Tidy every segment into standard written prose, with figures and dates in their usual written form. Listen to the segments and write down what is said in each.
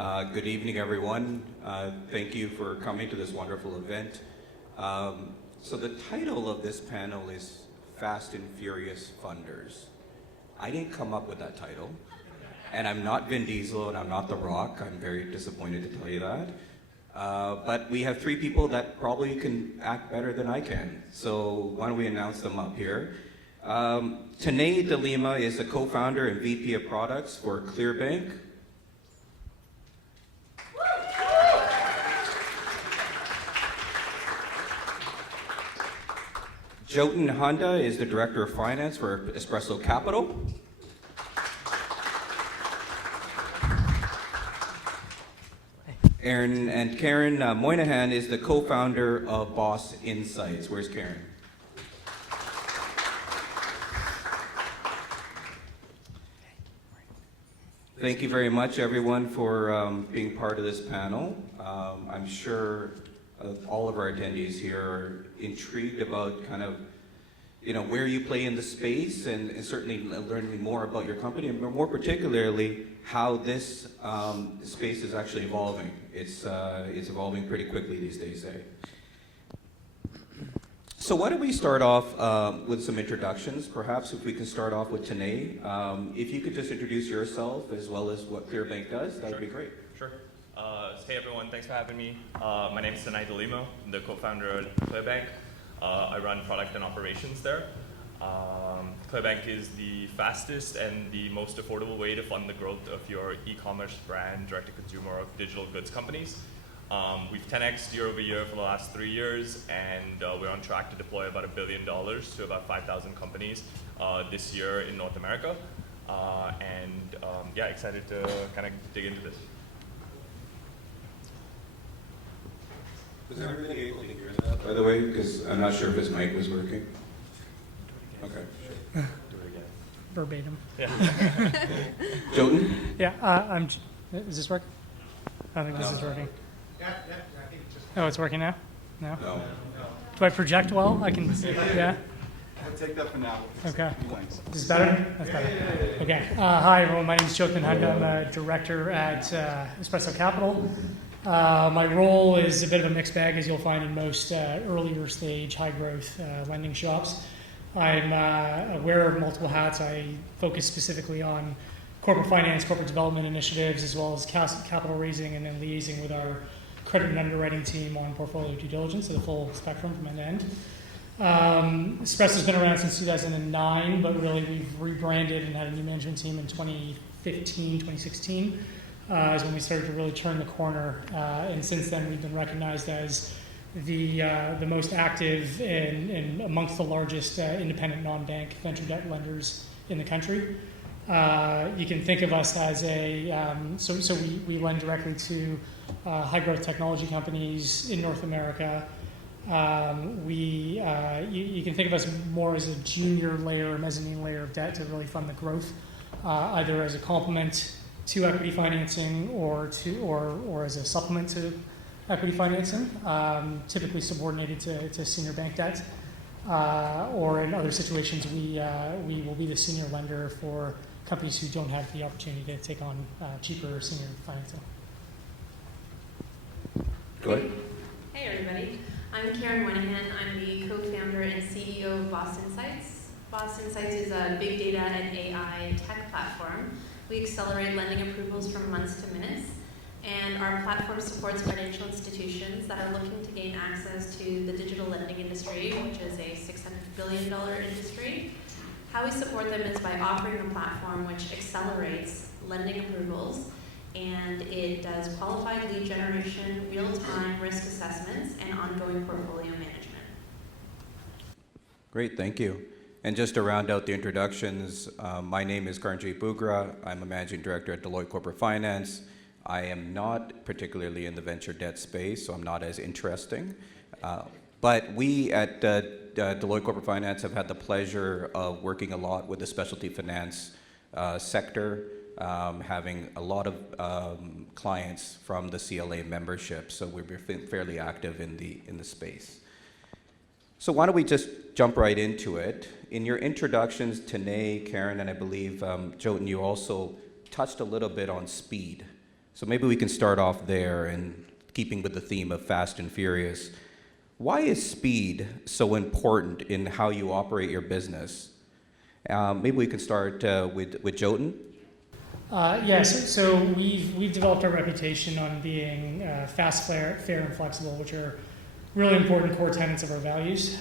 Good evening, everyone. Thank you for coming to this wonderful event. So the title of this panel is Fast and Furious Funders. I didn't come up with that title, and I'm not Vin Diesel and I'm not The Rock. I'm very disappointed to tell you that. But we have three people that probably can act better than I can. So why don't we announce them up here? Tanae De Lima is the co-founder and VP of products for Clearbanc. Jotun Honda is the Director of Finance for Espresso Capital. Karen Moynihan is the co-founder of Boss Insights. Where's Karen? Thank you very much, everyone, for being part of this panel. I'm sure all of our attendees here are intrigued about kind of, where you play in the space and certainly learning more about your company, and more particularly how this space is actually evolving. It's evolving pretty quickly these days, eh? So why don't we start off with some introductions? Perhaps if we can start off with Tanae. If you could just introduce yourself as well as what Clearbanc does, that would be great. Sure. Hey everyone, thanks for having me. My name is Tanae De Lima. I'm the co-founder of Clearbanc. I run product and operations there. Clearbanc is the fastest and the most affordable way to fund the growth of your e-commerce brand, direct-to-consumer, or digital goods companies. We've 10x'd year over year for the last 3 years, and we're on track to deploy about $1 billion to about 5,000 companies this year in North America. Yeah, excited to kind of dig into this. Was everybody able to hear that, by the way? Because I'm not sure if his mic was working. Okay. Do it again. Verbatim. Yeah. Jotun? Yeah, is this working? I don't think this is working. Yeah, I think it's just. Oh, it's working now? No? No. Do I project well? I can see, yeah? I'll take that for now. Okay. Is this better? That's better. Okay. Hi, everyone. My name is Jotun Honda. I'm a director at Espresso Capital. My role is a bit of a mixed bag, as you'll find in most earlier stage, high growth lending shops. I'm aware of multiple hats. I focus specifically on corporate finance, corporate development initiatives, as well as capital raising, and then liaising with our credit and underwriting team on portfolio due diligence, so the full spectrum from end to end. Espresso's been around since 2009, but really we've rebranded and had a new management team in 2015, 2016. Is when we started to really turn the corner, and since then we've been recognized as the most active and amongst the largest independent non-bank venture debt lenders in the country. You can think of us as so we lend directly to high growth technology companies in North America. You can think of us more as a junior layer, mezzanine layer of debt to really fund the growth, either as a complement to equity financing or as a supplement to equity financing, typically subordinated to senior bank debt, or in other situations we will be the senior lender for companies who don't have the opportunity to take on cheaper senior financing. Go ahead. Hey everybody, I'm Karen Moynihan. I'm the co-founder and CEO of Boss Insights. Boss Insights is a big data and AI tech platform. We accelerate lending approvals from months to minutes, and our platform supports financial institutions that are looking to gain access to the digital lending industry, which is a $600 billion industry. How we support them is by offering a platform which accelerates lending approvals, and it does qualified lead generation, real-time risk assessments, and ongoing portfolio management. Great, thank you. And just to round out the introductions, my name is Karnjit Bugra. I'm a managing director at Deloitte Corporate Finance. I am not particularly in the venture debt space, so I'm not as interesting. But we at Deloitte Corporate Finance have had the pleasure of working a lot with the specialty finance sector, having a lot of clients from the CLA membership, so we're fairly active in the space. So why don't we just jump right into it. In your introductions, Tanae, Karen, and I believe Jotun, you also touched a little bit on speed. So maybe we can start off there, and keeping with the theme of Fast and Furious. Why is speed so important in how you operate your business? Maybe we can start with Jotun. Yes, so we've developed our reputation on being fast, fair, and flexible, which are really important core tenets of our values.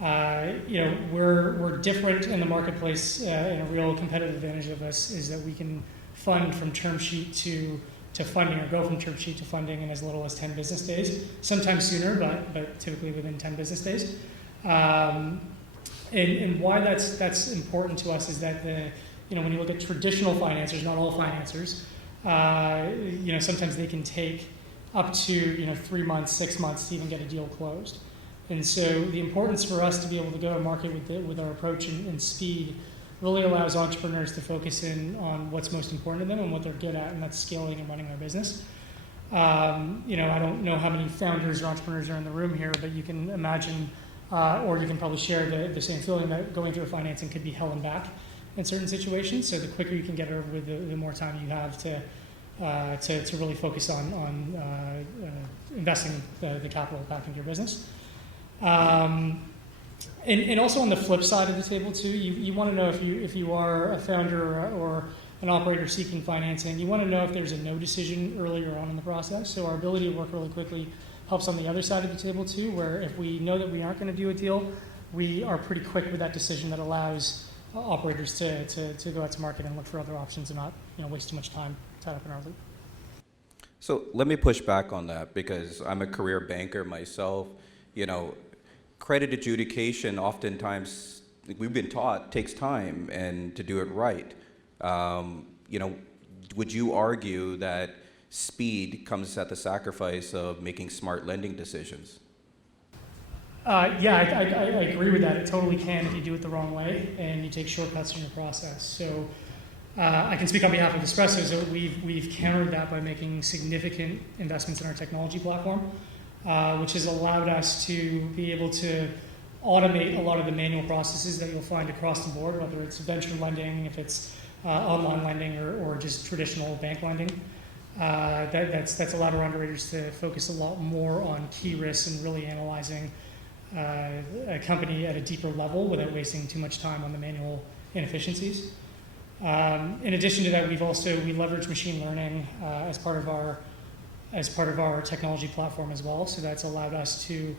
We're different in the marketplace, and a real competitive advantage of us is that we can fund from term sheet to funding, or go from term sheet to funding in as little as 10 business days. Sometimes sooner, but typically within 10 business days. And why that's important to us is that when you look at traditional financiers, not all financiers, sometimes they can take up to 3 months, 6 months to even get a deal closed. And so the importance for us to be able to go to market with our approach and speed really allows entrepreneurs to focus in on what's most important to them and what they're good at, and that's scaling and running their business. I don't know how many founders or entrepreneurs are in the room here, but you can imagine, or you can probably share the same feeling that going through a financing could be held back in certain situations. So the quicker you can get over with, the more time you have to really focus on investing the capital back into your business. And also on the flip side of the table too, you want to know if you are a founder or an operator seeking financing, you want to know if there's a no decision earlier on in the process. So our ability to work really quickly helps on the other side of the table too, where if we know that we aren't going to do a deal, we are pretty quick with that decision that allows operators to go out to market and look for other options and not waste too much time tied up in our loop. So let me push back on that, because I'm a career banker myself. Credit adjudication oftentimes, we've been taught, takes time and to do it right. Would you argue that speed comes at the sacrifice of making smart lending decisions? Yeah, I agree with that. It totally can if you do it the wrong way and you take shortcuts in your process. So I can speak on behalf of Espresso. So we've countered that by making significant investments in our technology platform, which has allowed us to be able to automate a lot of the manual processes that you'll find across the board, whether it's venture lending, if it's online lending, or just traditional bank lending. That's allowed our underwriters to focus a lot more on key risks and really analyzing a company at a deeper level without wasting too much time on the manual inefficiencies. In addition to that, we leverage machine learning as part of our technology platform as well. So that's allowed us to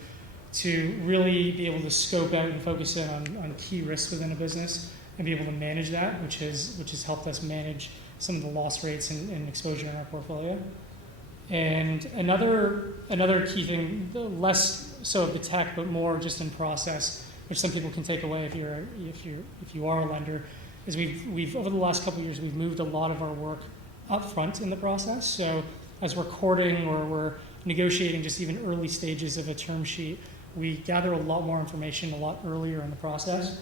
really be able to scope out and focus in on key risks within a business and be able to manage that, which has helped us manage some of the loss rates and exposure in our portfolio. And another key thing, less so of the tech, but more just in process, which some people can take away if you are a lender, is we've over the last couple of years we've moved a lot of our work up front in the process. So as we're courting or we're negotiating just even early stages of a term sheet, we gather a lot more information a lot earlier in the process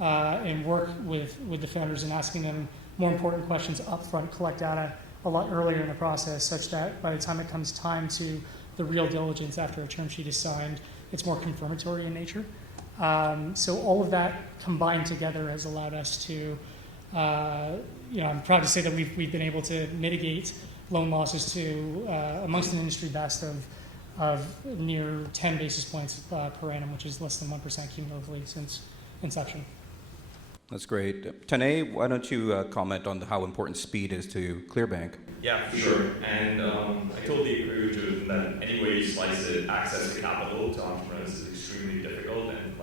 and work with the founders in asking them more important questions up front, collect data a lot earlier in the process, such that by the time it comes time to the real diligence after a term sheet is signed, it's more confirmatory in nature. So all of that combined together has allowed us to, I'm proud to say that we've been able to mitigate loan losses to amongst an industry best of near 10 basis points per annum, which is less than 1% cumulatively since inception. That's great. Tanay, why don't you comment on how important speed is to Clearbanc? Yeah, for sure. And I totally agree with you that any way you slice it, access to capital to entrepreneurs is extremely difficult and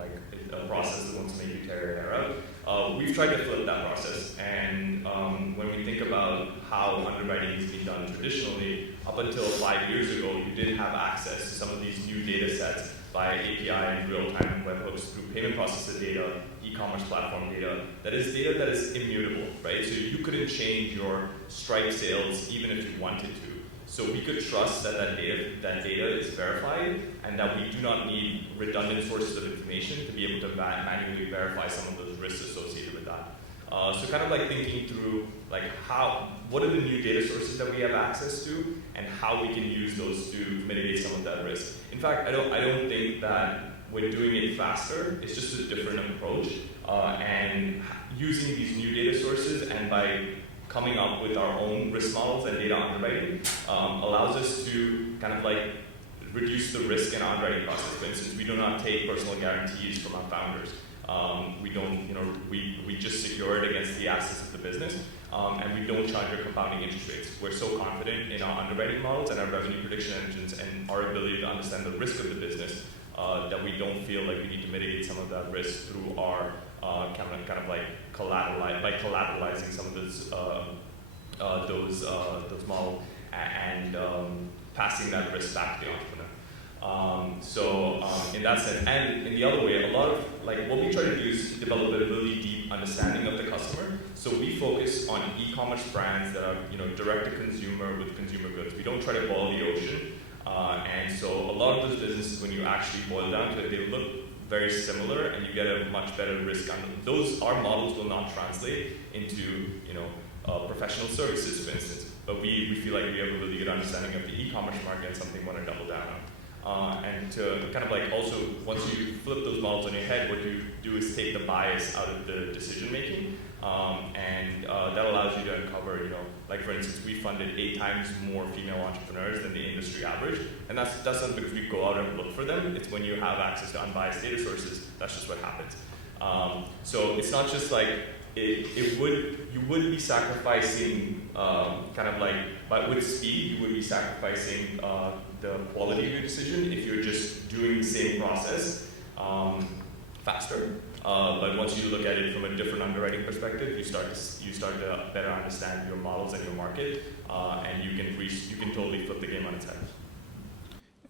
a process that wants to make you tear your hair out. We've tried to flip that process, and when we think about how underwriting is being done traditionally, up until 5 years ago, you did have access to some of these new data sets by API and real-time webhooks through payment processor data, e-commerce platform data, that is immutable, right? So you couldn't change your Stripe sales even if you wanted to. So we could trust that data is verified and that we do not need redundant sources of information to be able to manually verify some of those risks associated with that. So kind of thinking through what are the new data sources that we have access to and how we can use those to mitigate some of that risk. In fact, I don't think that we're doing it faster. It's just a different approach, and using these new data sources, and by coming up with our own risk models and data underwriting allows us to kind of like reduce the risk in our underwriting process. For instance, we do not take personal guarantees from our founders. We don't, we just secure it against the assets of the business, and we don't charge our compounding interest rates. We're so confident in our underwriting models and our revenue prediction engines and our ability to understand the risk of the business that we don't feel like we need to mitigate some of that risk through our kind of like collateralizing some of those models and passing that risk back to the entrepreneur. In that sense, and in the other way, a lot of like what we try to do is develop a really deep understanding of the customer. So we focus on e-commerce brands that are direct to consumer with consumer goods. We don't try to boil the ocean, and so a lot of those businesses, when you actually boil down to it, they look very similar, and you get a much better risk. Our models will not translate into professional services, for instance, but we feel like we have a really good understanding of the e-commerce market and something we want to double down on. And to kind of like also, once you flip those models on your head, what you do is take the bias out of the decision making, and that allows you to uncover, like for instance, we funded 8 times more female entrepreneurs than the industry average, and that's not because we go out and look for them. It's when you have access to unbiased data sources, that's just what happens. So it's not just like you would be sacrificing kind of like, but with speed, you would be sacrificing the quality of your decision if you're just doing the same process faster. But once you look at it from a different underwriting perspective, you start to better understand your models and your market, and you can totally flip the game on its head.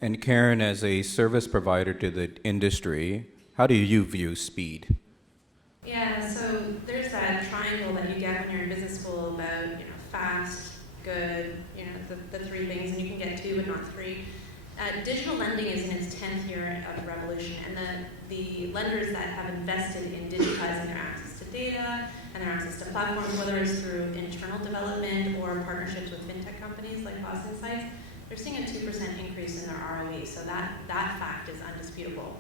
And Karen, as a service provider to the industry, how do you view speed? Yeah, so there's that triangle that you get when you're in business school about fast, good, the 3 things, and you can get 2 but not 3. Digital lending is in its 10th year of revolution, and the lenders that have invested in digitizing their access to data and their access to platforms, whether it's through internal development or partnerships with fintech companies like Boss Insights, they're seeing a 2% increase in their ROE. So that fact is undisputable.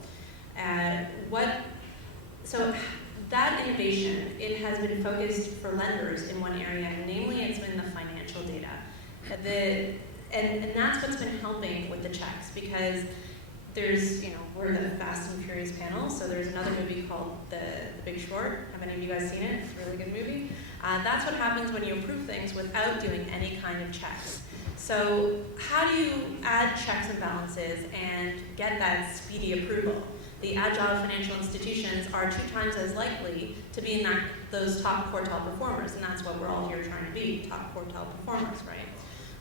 That innovation, it has been focused for lenders in one area, and namely it's been the financial data. And that's what's been helping with the checks, because there's, we're the Fast and Furious panel, so there's another movie called The Big Short. Have any of you guys seen it? It's a really good movie. That's what happens when you approve things without doing any kind of checks. So how do you add checks and balances and get that speedy approval? The agile financial institutions are 2 times as likely to be in those top quartile performers, and that's what we're all here trying to be, top quartile performers, right?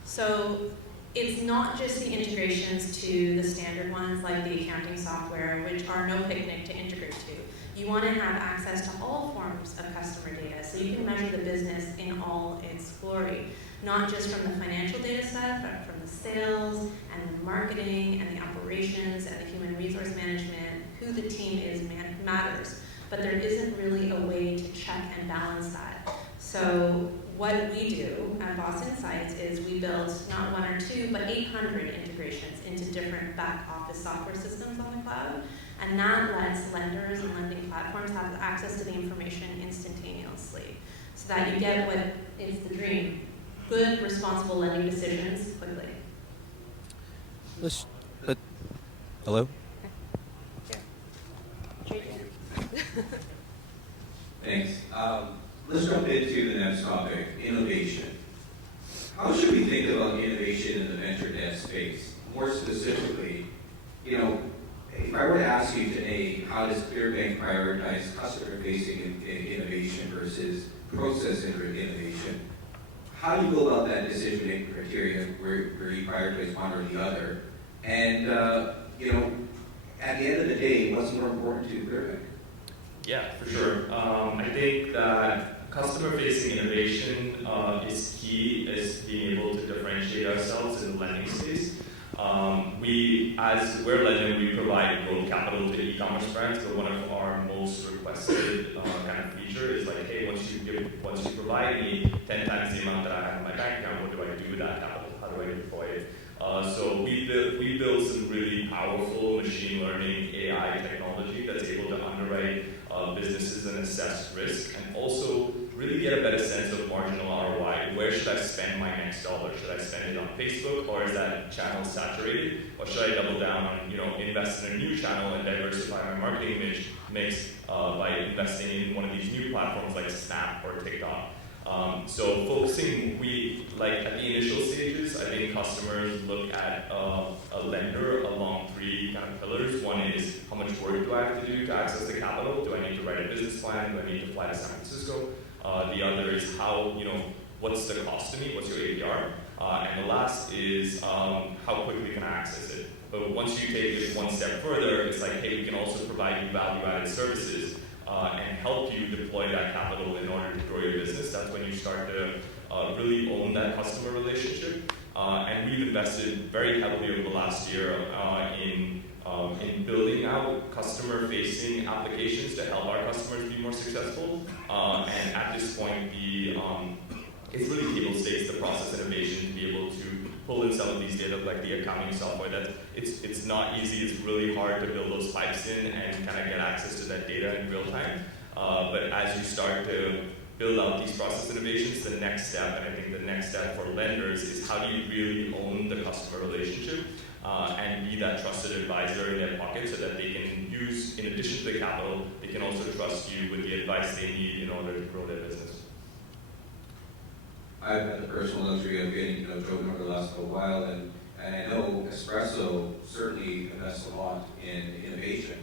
So it's not just the integrations to the standard ones like the accounting software, which are no picnic to integrate to. You want to have access to all forms of customer data, so you can measure the business in all its glory, not just from the financial data set, but from the sales and the marketing and the operations and the human resource management. Who the team is matters, but there isn't really a way to check and balance that. So what we do at Boss Insights is we build not 1 or 2, but 800 integrations into different back office software systems on the cloud, and that lets lenders and lending platforms have access to the information instantaneously, so that you get what is the dream: good, responsible lending decisions quickly. Hello? Thanks. Let's jump into the next topic, innovation. How should we think about innovation in the venture debt space? More specifically, if I were to ask you today, how does Clearbanc prioritize customer-facing innovation versus process innovation? How do you go about that decision-making criteria where you prioritize one or the other? And, at the end of the day, what's more important to Clearbanc? Yeah, for sure. I think that customer-facing innovation is key, is being able to differentiate ourselves in the lending space. As we're lending, we provide growth capital to e-commerce brands, but one of our most requested kind of feature is like, hey, once you provide me 10 times the amount that I have in my bank account, what do I do with that capital? How do I deploy it? So we built some really powerful machine learning AI technology that's able to underwrite businesses and assess risk, and also really get a better sense of marginal ROI. Where should I spend my next dollar? Should I spend it on Facebook, or is that channel saturated? Or should I double down on, invest in a new channel and diversify my marketing mix by investing in one of these new platforms like Snap or TikTok? So focusing, at the initial stages, I think customers look at a lender along three kind of pillars. One is, how much work do I have to do to access the capital? Do I need to write a business plan? Do I need to fly to San Francisco? The other is what's the cost to me? What's your APR? And the last is, how quickly can I access it? But once you take it one step further, it's like, hey, we can also provide you value-added services and help you deploy that capital in order to grow your business. That's when you start to really own that customer relationship. And we've invested very heavily over the last year in building out customer-facing applications to help our customers be more successful. And at this point, it's really table stakes, the process innovation, to be able to pull in some of these data, like the accounting software. That it's not easy. It's really hard to build those pipes in and kind of get access to that data in real time. But as you start to build out these process innovations, the next step, and I think the next step for lenders, is how do you really own the customer relationship and be that trusted advisor in their pocket, so that they can use, in addition to the capital, they can also trust you with the advice they need in order to grow their business. I've had the personal luxury of getting to know Joe over the last little while, and I know Espresso certainly invests a lot in innovation.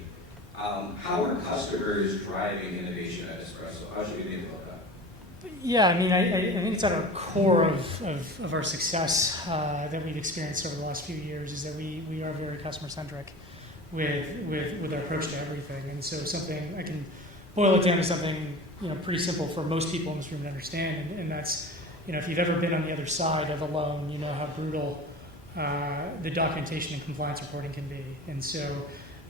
How are customers driving innovation at Espresso? How should we think about that? Yeah, I mean, I think it's at our core of our success that we've experienced over the last few years, is that we are very customer-centric with our approach to everything. And so something, I can boil it down to something, pretty simple for most people in this room to understand, and that's, if you've ever been on the other side of a loan, you know how brutal the documentation and compliance reporting can be. And so,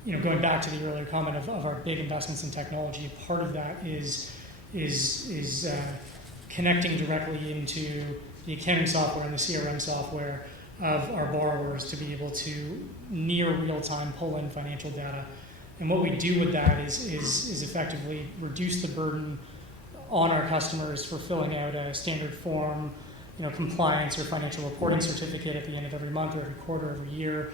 going back to the earlier comment of our big investments in technology, part of that is connecting directly into the accounting software and the CRM software of our borrowers to be able to near real time pull in financial data. And what we do with that is effectively reduce the burden on our customers for filling out a standard form, compliance or financial reporting certificate at the end of every month or every quarter, every year,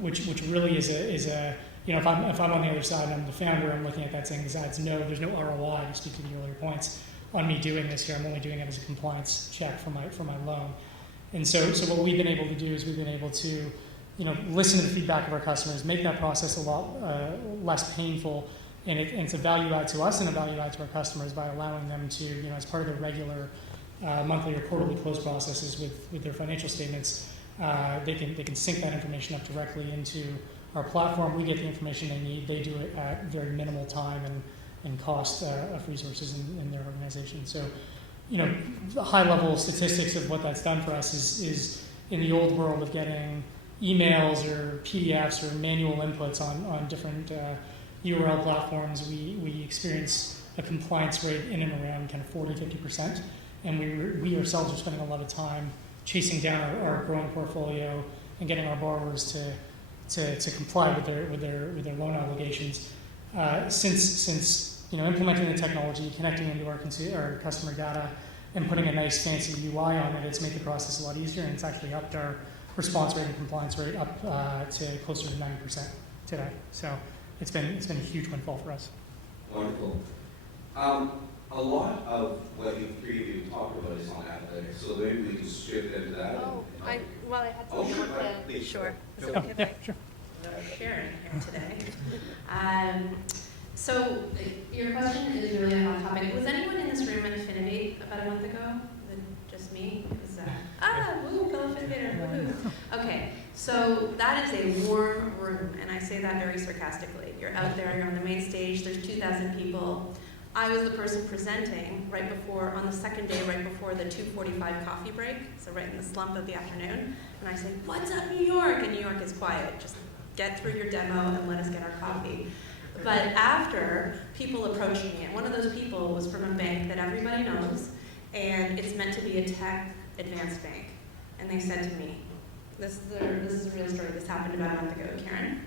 which really is a if I'm on the other side and I'm the founder, I'm looking at that saying, there's no ROI, to speak to the earlier points, on me doing this here. I'm only doing it as a compliance check for my loan. And so what we've been able to do is we've been able to listen to the feedback of our customers, make that process a lot less painful. And it's a value add to us and a value add to our customers by allowing them to, as part of their regular monthly or quarterly close processes with their financial statements, they can sync that information up directly into our platform. We get the information they need. They do it at very minimal time and cost of resources in their organization. So, the high-level statistics of what that's done for us is in the old world of getting emails or PDFs or manual inputs on different URL platforms, we experience a compliance rate in and around kind of 40-50%, and we ourselves are spending a lot of time chasing down our growing portfolio and getting our borrowers to comply with their loan obligations. Since implementing the technology, connecting into our customer data, and putting a nice fancy UI on it, it's made the process a lot easier, and it's actually upped our response rate and compliance rate up to closer to 90% today. So it's been a huge windfall for us. Wonderful. A lot of what you previously talked about is on analytics, so maybe we can shift into that. I had something sure. Please. Sure. Is it Oh, okay if yeah, I- sure. Sharing here today. So your question is really a hot topic. Was anyone in this room at Affinity about a month ago? Was it just me? It was fellow Affinivator, woohoo. Okay, so that is a warm room, and I say that very sarcastically. You're out there, you're on the main stage, there's 2,000 people. I was the person presenting on the second day, right before the 2:45 coffee break, so right in the slump of the afternoon, and I say, "What's up, New York?" And New York is quiet. Just get through your demo and let us get our coffee. But after, people approached me, and one of those people was from a bank that everybody knows, and it's meant to be a tech advanced bank. And they said to me, this is a real story, this happened about a month ago, Karen,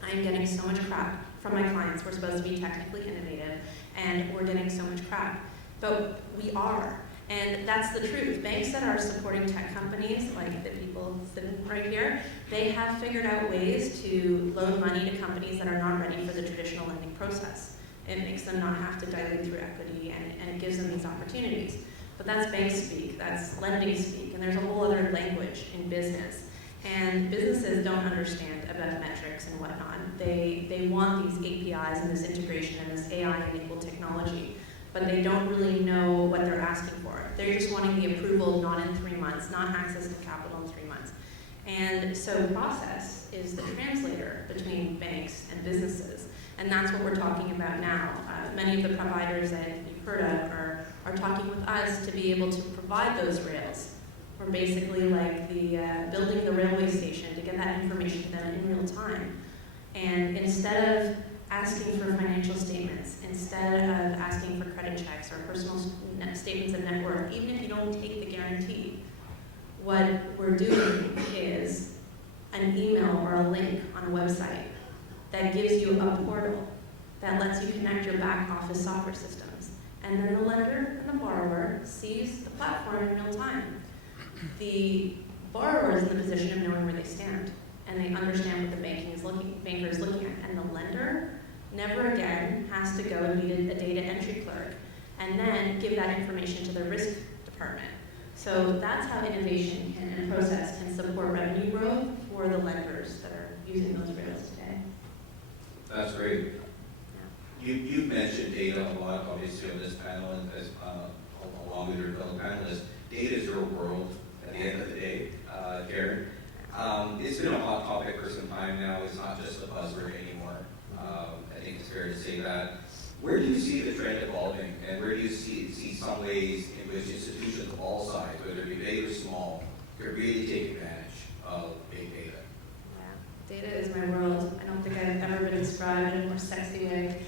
I am getting so much crap from my clients. We're supposed to be technically innovative, and we're getting so much crap. but we are. And that's the truth. Banks that are supporting tech companies, like the people sitting right here, they have figured out ways to loan money to companies that are not ready for the traditional lending process. It makes them not have to dilute through equity, and it gives them these opportunities. But that's bank speak, that's lending speak, and there's a whole other language in business. And businesses don't understand about metrics and whatnot. They want these APIs and this integration and this AI-enabled technology, but they don't really know what they're asking for. They're just wanting the approval not in 3 months, not access to capital in 3 months. And so process is the translator between banks and businesses. And that's what we're talking about now. Many of the providers that you've heard of are talking with us to be able to provide those rails. We're basically like the building the railway station to get that information to them in real time. And instead of asking for financial statements, instead of asking for credit checks or personal statements of net worth, even if you don't take the guarantee, what we're doing is an email or a link on a website that gives you a portal that lets you connect your back office software systems. And then the lender and the borrower sees the platform in real time. The borrower is in the position of knowing where they stand, and they understand what the banker is looking at. And the lender never again has to go and meet a data entry clerk and then give that information to the risk department. So that's how innovation and process can support revenue growth for the lenders that are using those rails today. That's great. You've mentioned data a lot, obviously, on this panel, and as along with your fellow panelists. Data is your world at the end of the day, Karen. It's been a hot topic for some time now. It's not just a buzzword anymore. I think it's fair to say that. Where do you see the trend evolving, and where do you see some ways in which institutions of all sizes, whether it be big or small, could really take advantage of big data? Yeah, data is my world. I don't think I've ever been described in a more sexy way.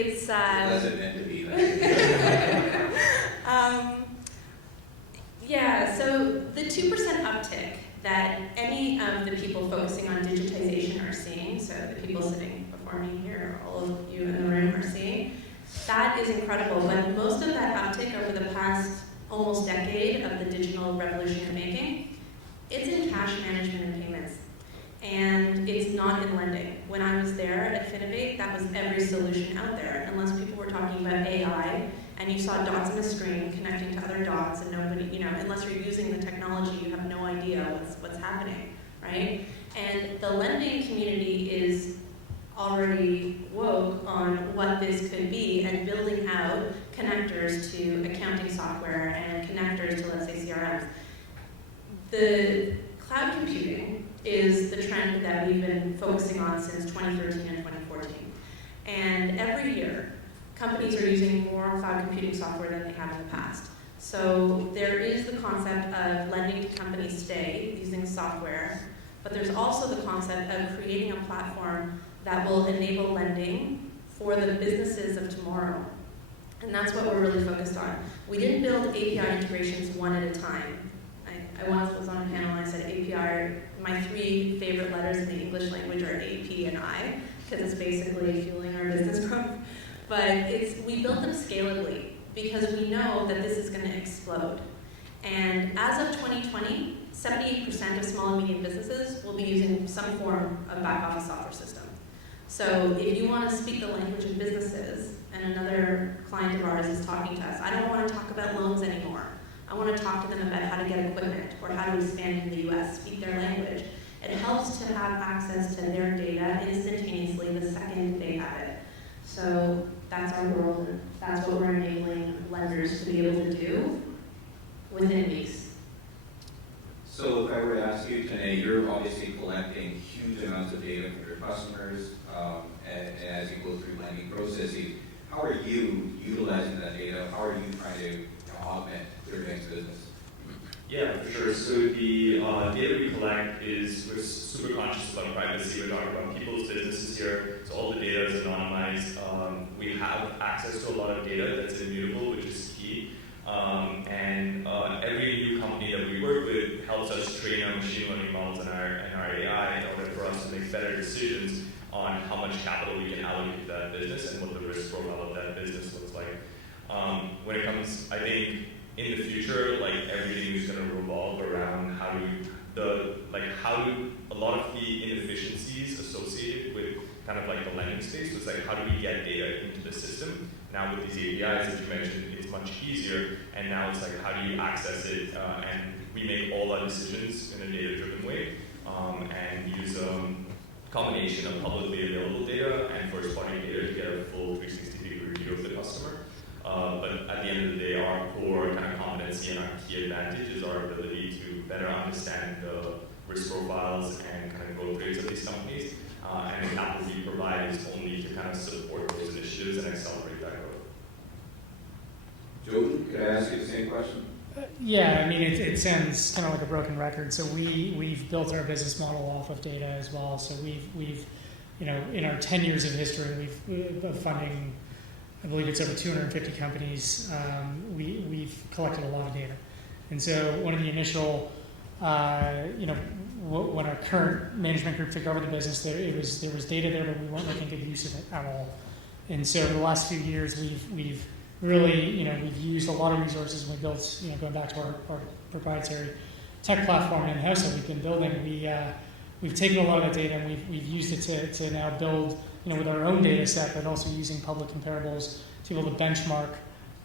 It wasn't meant to be that. Yeah, so the 2% uptick that any of the people focusing on digitization are seeing, so the people sitting before me here, all of you in the room are seeing, that is incredible. But most of that uptick over the past almost decade of the digital revolution you're making, it's in cash management and payments. And it's not in lending. When I was there at Finovate, that was every solution out there, unless people were talking about AI, and you saw dots on a screen connecting to other dots, and nobody, unless you're using the technology, you have no idea what's happening, right? And the lending community is already woke on what this could be and building out connectors to accounting software and connectors to, let's say, CRMs. The cloud computing is the trend that we've been focusing on since 2013 and 2014. And every year, companies are using more cloud computing software than they have in the past. So there is the concept of lending to companies today using software, but there's also the concept of creating a platform that will enable lending for the businesses of tomorrow. And that's what we're really focused on. We didn't build API integrations one at a time. I once was on a panel and I said API, my 3 favorite letters in the English language are A, P, and I, because it's basically fueling our business growth. But we built them scalably because we know that this is going to explode. And as of 2020, 78% of small and medium businesses will be using some form of back office software system. So if you want to speak the language of businesses, and another client of ours is talking to us, I don't want to talk about loans anymore. I want to talk to them about how to get equipment or how to expand in the US, speak their language. It helps to have access to their data instantaneously the second they have it. So that's our world, and that's what we're enabling lenders to be able to do within weeks. So if I were to ask you today, you're obviously collecting huge amounts of data from your customers, and as you go through lending processes. How are you utilizing that data? How are you trying to augment Clearbanc's business? Yeah, for sure. So the data we collect we're super conscious about privacy. We're talking about people's businesses here, so all the data is anonymized. We have access to a lot of data that's immutable, which is key. And every new company that we work with helps us train our machine learning models and our AI in order for us to make better decisions on how much capital we can allocate to that business and what the risk profile of that business looks like. When it comes, I think in the future, like everything is going to revolve around how do a lot of the inefficiencies associated with kind of like the lending space was like how do we get data into the system? Now with these APIs that you mentioned, it's much easier, and now it's like how do you access it, and we make all our decisions in a data-driven way, and use a combination of publicly available data and first-party data to get a full 360-degree view of the customer. But at the end of the day, our core kind of competency and our key advantage is our ability to better understand the risk profiles and kind of growth rates of these companies. And the capital we provide is only to kind of support those initiatives and accelerate that growth. Jordan, could I ask you the same question? Yeah, I mean, it sounds kind of like a broken record. So we've built our business model off of data as well. So we've you know, in our 10 years of history, of funding, I believe it's over 250 companies. We've collected a lot of data, and so one of the initial, you know, when our current management group took over the business, there was data there, but we weren't making good use of it at all. And so in the last few years, we've really, you know, we've used a lot of resources. And we built, you know, going back to our proprietary tech platform in-house that we've been building. We've taken a lot of that data and we've used it to now build, you know, with our own data set, but also using public comparables to be able to benchmark,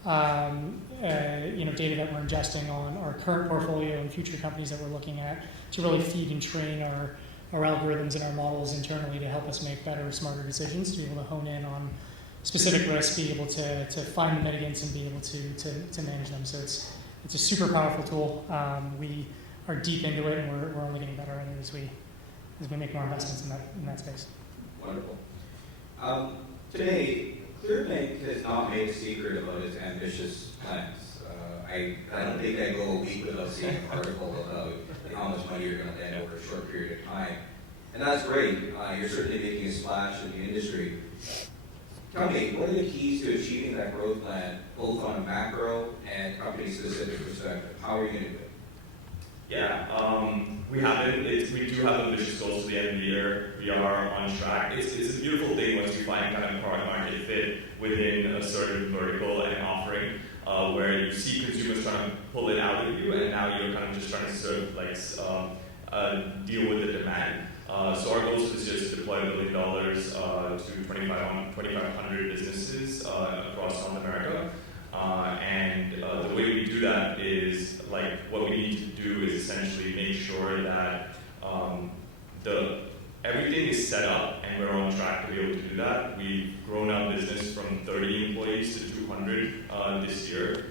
you know, data that we're ingesting on our current portfolio and future companies that we're looking at to really feed and train our algorithms and our models internally to help us make better, smarter decisions, to be able to hone in on specific risks, be able to find the mitigants and be able to manage them. So it's a super powerful tool. We are deep into it, and we're only getting better at it as we make more investments in that space. Wonderful. Today, Clearbanc has not made a secret about its ambitious plans. I don't think I go a week without seeing an article about how much money you're going to lend over a short period of time. And that's great. You're certainly making a splash in the industry. Tell me, what are the keys to achieving that growth plan, both on a macro and company-specific perspective? How are you going to do it? Yeah, we do have ambitious goals for the end of the year. We are on track. It's a beautiful thing once you find kind of product market fit within a certain vertical and offering, where you see consumers trying to pull it out of you, and now you're kind of just trying to sort of like deal with the demand. So our goal is just to deploy $1 billion to 2,500 businesses across North America. And the way we do that is, like, what we need to do is essentially make sure that everything is set up and we're on track to be able to do that. We've grown our business from 30 employees to 200 this year.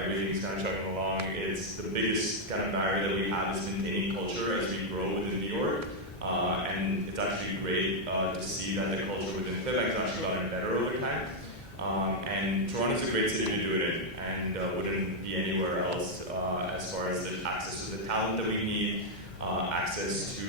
Everything's kind of chugging along. It's the biggest kind of barrier that we have is maintaining culture as we grow within New York. And it's actually great to see that the culture within Clearbanc has actually gotten better over time. And Toronto's a great city to do it in, and wouldn't be anywhere else as far as the access to the talent that we need, access to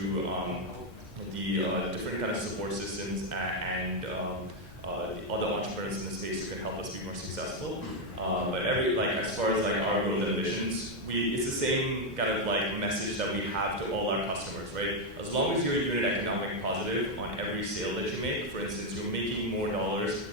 the different kind of support systems and the other entrepreneurs in the space who can help us be more successful. But as far as like our growth ambitions, it's the same kind of like message that we have to all our customers, right? As long as you're unit economic positive on every sale that you make, for instance, you're making more dollars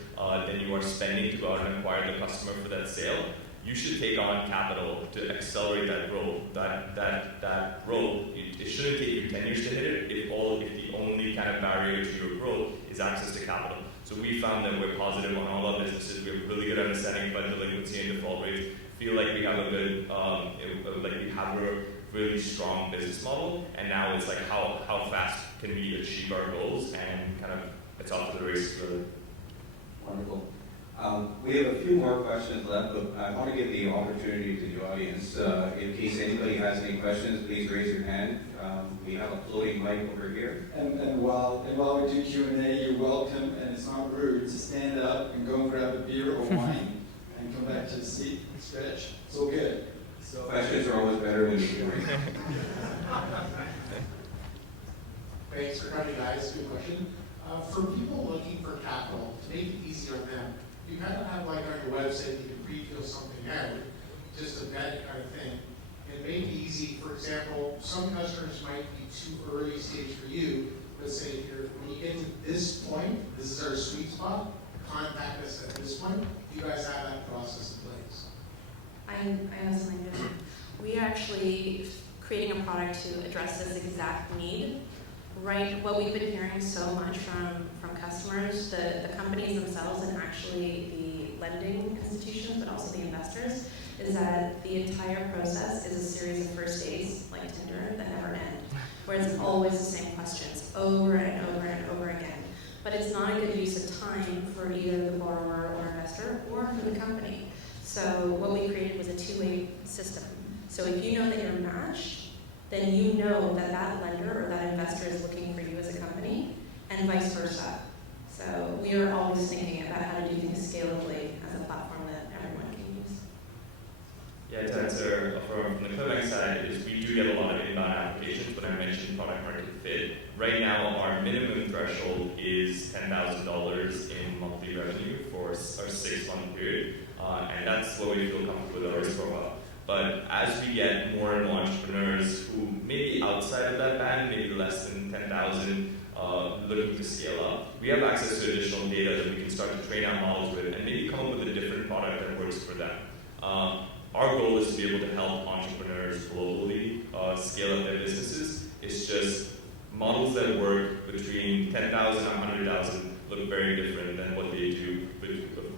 than you are spending to go out and acquire the customer for that sale, you should take on capital to accelerate that growth. That growth, it shouldn't take you 10 years to hit it if the only kind of barrier to your growth is access to capital. So we found that we're positive on all our businesses. We have really good understanding about delinquency and default rates. Feel like we have a good, we have a really strong business model. And now it's like how fast can we achieve our goals, and kind of it's off to the races really. Wonderful. We have a few more questions left, but I want to give the opportunity to the audience. In case anybody has any questions, please raise your hand. We have a floating mic over here. And while we do Q&A, you're welcome, and it's not rude, to stand up and go and grab a beer or wine and come back to the seat and stretch. It's all good. So, Questions are always better when you can raise. Thanks for coming, guys. Good question. For people looking for capital, to make it easier on them, you kind of have like on your website, you can pre-fill something out, just a vet kind of thing. It may be easy, for example, some customers might be too early stage for you, but say if you're, when you get to this point, this is our sweet spot, contact us at this point. You guys have that process in place. I have something to do. We are actually creating a product to address this exact need. Right, what we've been hearing so much from customers, the companies themselves and actually the lending institutions, but also the investors, is that the entire process is a series of first dates, like Tinder, that never end. Where it's always the same questions, over and over and over again. But it's not a good use of time for either the borrower or investor or for the company. So what we created was a two-way system. So if you know that you're matched, then you know that that lender or that investor is looking for you as a company, and vice versa. So we are always thinking about how to do things scalably as a platform that everyone can use. Yeah, to answer from the Clearbanc side, is we do get a lot of inbound applications, but I mentioned product market fit. Right now, our minimum threshold is $10,000 in monthly revenue for our 6-month period, and that's what we feel comfortable with our risk profile. But as we get more and more entrepreneurs who may be outside of that band, maybe less than 10,000, looking to scale up, we have access to additional data that we can start to train our models with and maybe come up with a different product that works for them. Our goal is to be able to help entrepreneurs globally scale up their businesses. It's just models that work between 10,000 and 100,000 look very different than what they do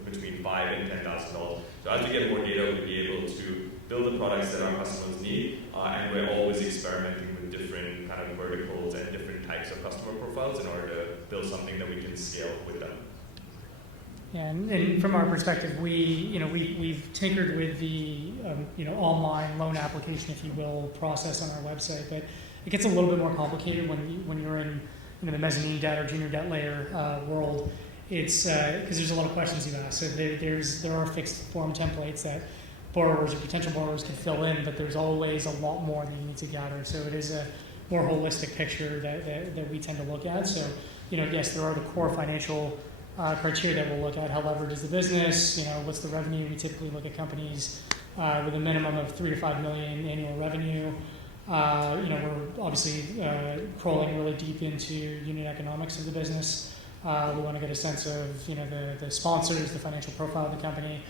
between $5,000 and $10,000. So as we get more data, we'll be able to build the products that our customers need, and we're always experimenting with different kind of verticals and different types of customer profiles in order to build something that we can scale with them. Yeah, and from our perspective, we've tinkered with the online loan application, if you will, process on our website, but it gets a little bit more complicated when you're in the mezzanine debt or junior debt layer world. It's because there's a lot of questions you ask. So there are fixed form templates that borrowers or potential borrowers can fill in, but there's always a lot more that you need to gather. So it is a more holistic picture that we tend to look at. So, yes, there are the core financial criteria that we'll look at. How leveraged is the business? What's the revenue? We typically look at companies with a minimum of 3 to 5 million annual revenue. We're obviously crawling really deep into unit economics of the business. We want to get a sense of the sponsors, the financial profile of the company,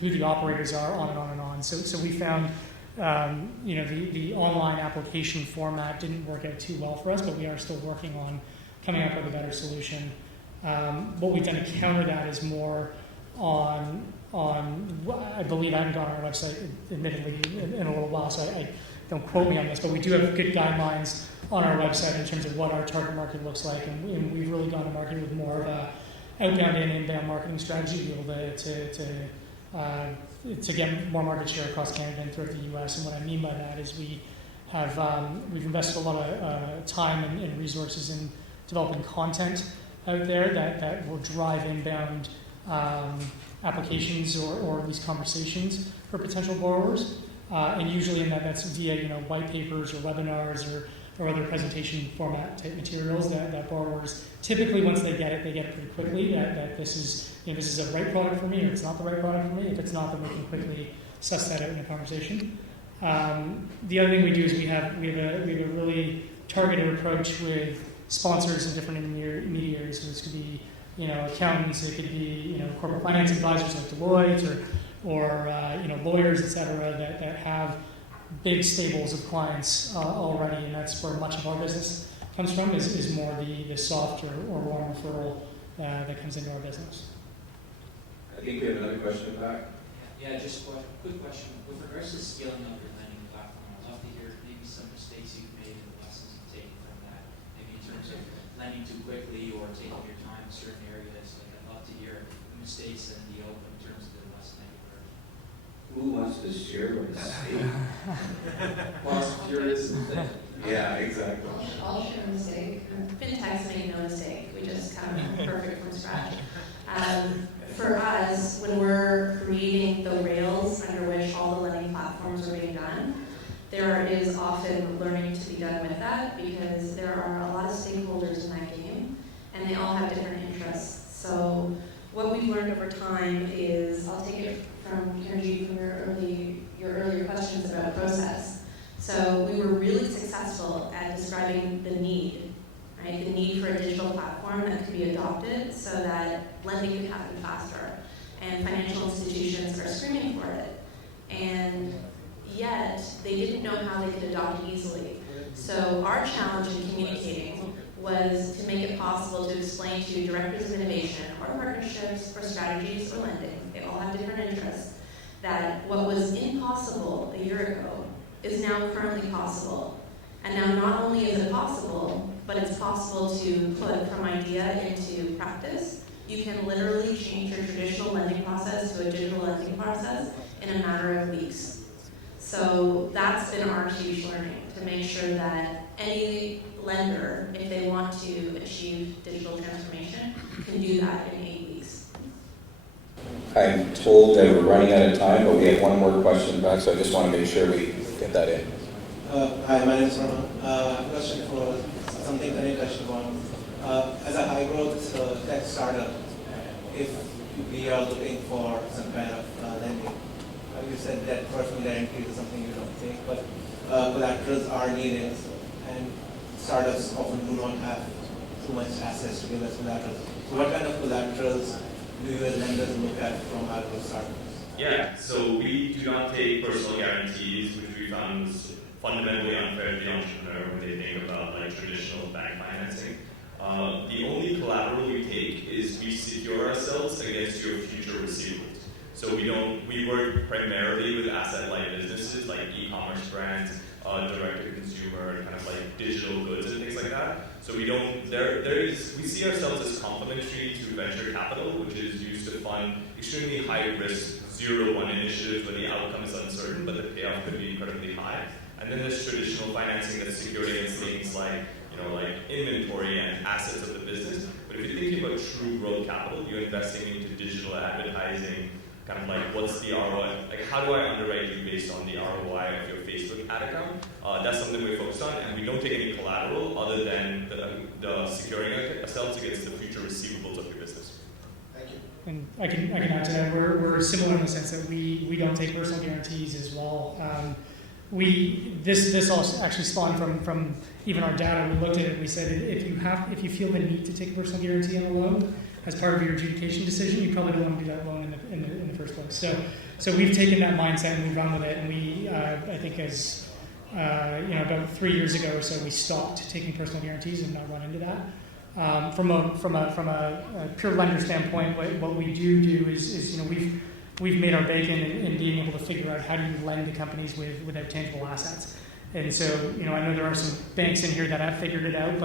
who the operators are, on and on and on. So we found the online application format didn't work out too well for us, but we are still working on coming up with a better solution. What we've done to counter that is more on I believe I haven't gone on our website admittedly in a little while, so I don't quote me on this, but we do have good guidelines on our website in terms of what our target market looks like, and we've really gone to market with more of a outbound and inbound marketing strategy to be able to get more market share across Canada and throughout the U.S. And what I mean by that is we've invested a lot of time and resources in developing content out there that will drive inbound applications or at least conversations for potential borrowers. And usually in that's via white papers or webinars or other presentation format type materials that borrowers typically, once they get it pretty quickly, that this is a right product for me or it's not the right product for me. If it's not, then we can quickly suss that out in a conversation. The other thing we do is we have a really targeted approach with sponsors and different intermediaries. So this could be accountants, it could be corporate finance advisors like Deloitte or lawyers, et cetera, that have big stables of clients already, and that's where much of our business comes from, is more the soft or warm referral that comes into our business. I think we have another question back. Yeah, just a quick question. With regards to scaling up your lending platform, I'd love to hear maybe some mistakes you've made and the lessons you've taken from that. Maybe in terms of lending too quickly or taking your time in certain areas. I'd love to hear the mistakes and the open in terms of the lesson that you learned. Who wants to share a mistake? Lots of curious. Yeah, exactly. I'll share a mistake. Fintech's made no mistake. We just come perfect from scratch. For us, when we're creating the rails under which all the lending platforms are being done, there is often learning to be done with that because there are a lot of stakeholders in that game and they all have different interests. So what we've learned over time is, I'll take it from Kenji from your earlier questions about process. So we were really successful at describing the need right? The need for a digital platform that could be adopted so that lending could happen faster. And financial institutions are screaming for it. And yet, they didn't know how they could adopt it easily. So our challenge in communicating was to make it possible to explain to directors of innovation or partnerships or strategies or lending, they all have different interests, that what was impossible a year ago is now currently possible. And now not only is it possible, but it's possible to put from idea into practice. You can literally change your traditional lending process to a digital lending process in a matter of weeks. So that's been our huge learning, to make sure that any lender, if they want to achieve digital transformation, can do that in 8 weeks. I'm told that we're running out of time, but we have one more question back, so I just want to make sure we get that in. Hi, my name is Rama. I have a question for something Tony touched upon. As a high-growth tech startup, if we are looking for some kind of lending, you said that personal guarantees is something you don't take, but collaterals are needed, and startups often do not have too much access to give us collaterals. So what kind of collaterals do you as lenders look at from high-growth startups? Yeah, so we do not take personal guarantees, which we found was fundamentally unfair to the entrepreneur when they think about like traditional bank financing. The only collateral we take is we secure ourselves against your future receivables. So we work primarily with asset-light businesses like e-commerce brands, direct-to-consumer, kind of like digital goods and things like that. So we see ourselves as complementary to venture capital, which is used to fund extremely high-risk 0-1 initiatives where the outcome is uncertain, but the payoff could be incredibly high. And then there's traditional financing that's secured against things like, like inventory and assets of the business. But if you're thinking about true growth capital, you're investing into digital advertising, kind of like what's the ROI, like how do I underwrite you based on the ROI of your Facebook ad account? That's something we're focused on, and we don't take any collateral other than the securing ourselves against the future receivables of your business. Thank you. And I can add to that. We're similar in the sense that we don't take personal guarantees as well. This all actually spawned from even our data. We looked at it. We said if you feel the need to take a personal guarantee on a loan as part of your adjudication decision, you probably don't want to do that loan in the first place. So we've taken that mindset and we've run with it. And we I think as about 3 years ago or so, we stopped taking personal guarantees and not run into that. From a pure lender standpoint, what we do is we've made our bacon in being able to figure out how do you lend to companies without tangible assets. And so, I know there are some banks in here that have figured it out,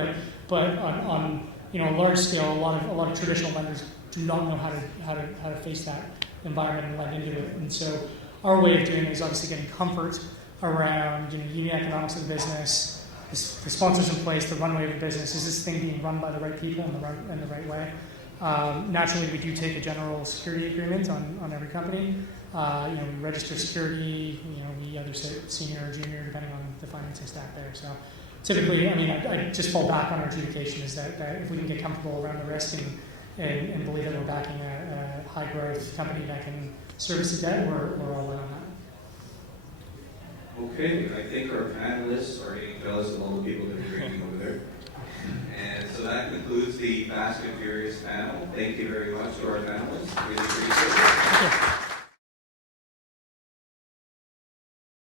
but on a large scale, a lot of traditional lenders do not know how to face that environment and lend into it. And so, our way of doing it is obviously getting comfort around unit economics of the business, the sponsors in place, the runway of the business. Is this thing being run by the right people in the right way? Naturally, we do take a general security agreement on every company. We register security. We either say senior or junior, depending on the financing stack there. So typically, I just fall back on our adjudication is that if we can get comfortable around the risk and believe that we're backing a high growth company that can service the debt, we're all in on that. Okay, I think our panelists are getting jealous of all the people that are drinking over there. And so that concludes the Fast and Furious panel. Thank you very much to our panelists. Really appreciate it.